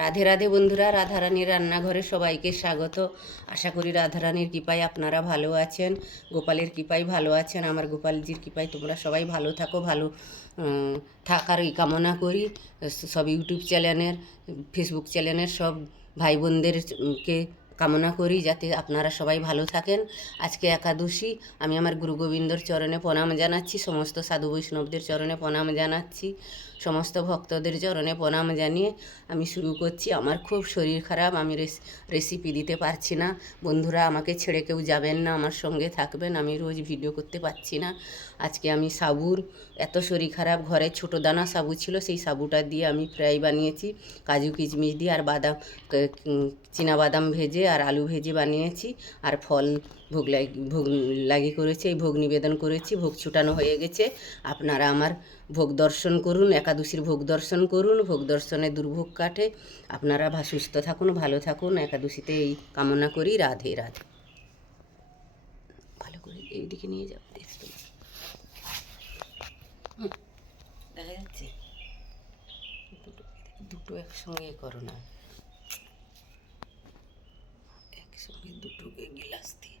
রাধে রাধে বন্ধুরা, রাধারানীর রান্নাঘরে সবাইকে স্বাগত। আশা করি রাধারানীর কৃপায় আপনারা ভালো আছেন, গোপালের কৃপায় ভালো আছেন। আমার গোপালজির কৃপায় তোমরা সবাই ভালো থাকো, ভালো থাকার এই কামনা করি। সব ইউটিউব চ্যানেলের, ফেসবুক চ্যানেলের সব ভাই বোনদেরকে কামনা করি যাতে আপনারা সবাই ভালো থাকেন। আজকে একাদশী, আমি আমার গুরু গোবিন্দর চরণে প্রণাম জানাচ্ছি, সমস্ত সাধু বৈষ্ণবদের চরণে প্রণাম জানাচ্ছি, সমস্ত ভক্তদের চরণে প্রণাম জানিয়ে আমি শুরু করছি। আমার খুব শরীর খারাপ, আমি রেসিপি দিতে পারছি না। বন্ধুরা আমাকে ছেড়ে কেউ যাবেন না, আমার সঙ্গে থাকবেন। আমি রোজ ভিডিও করতে পারছি না। আজকে আমি সাবুর, এত শরীর খারাপ, ঘরে ছোটো দানা সাবু ছিল, সেই সাবুটা দিয়ে আমি ফ্রাই বানিয়েছি, কাজু কিশমিশ দিয়ে আর বাদাম, চীনা বাদাম ভেজে আর আলু ভেজে বানিয়েছি। আর ফল ভোগ লাগি করেছি, এই ভোগ নিবেদন করেছি। ভোগ ছুটানো হয়ে গেছে। আপনারা আমার ভোগ দর্শন করুন, একাদশীর ভোগ দর্শন করুন। ভোগ দর্শনে দুর্ভোগ কাটে। আপনারা সুস্থ থাকুন, ভালো থাকুন, একাদশীতে এই কামনা করি। রাধে রাধে। ভালো করে এইদিকে নিয়ে যাও, দেখতে দেখা যাচ্ছে। দুটো একসঙ্গে করো না, একসঙ্গে দুটো গ্লাস দিয়ে।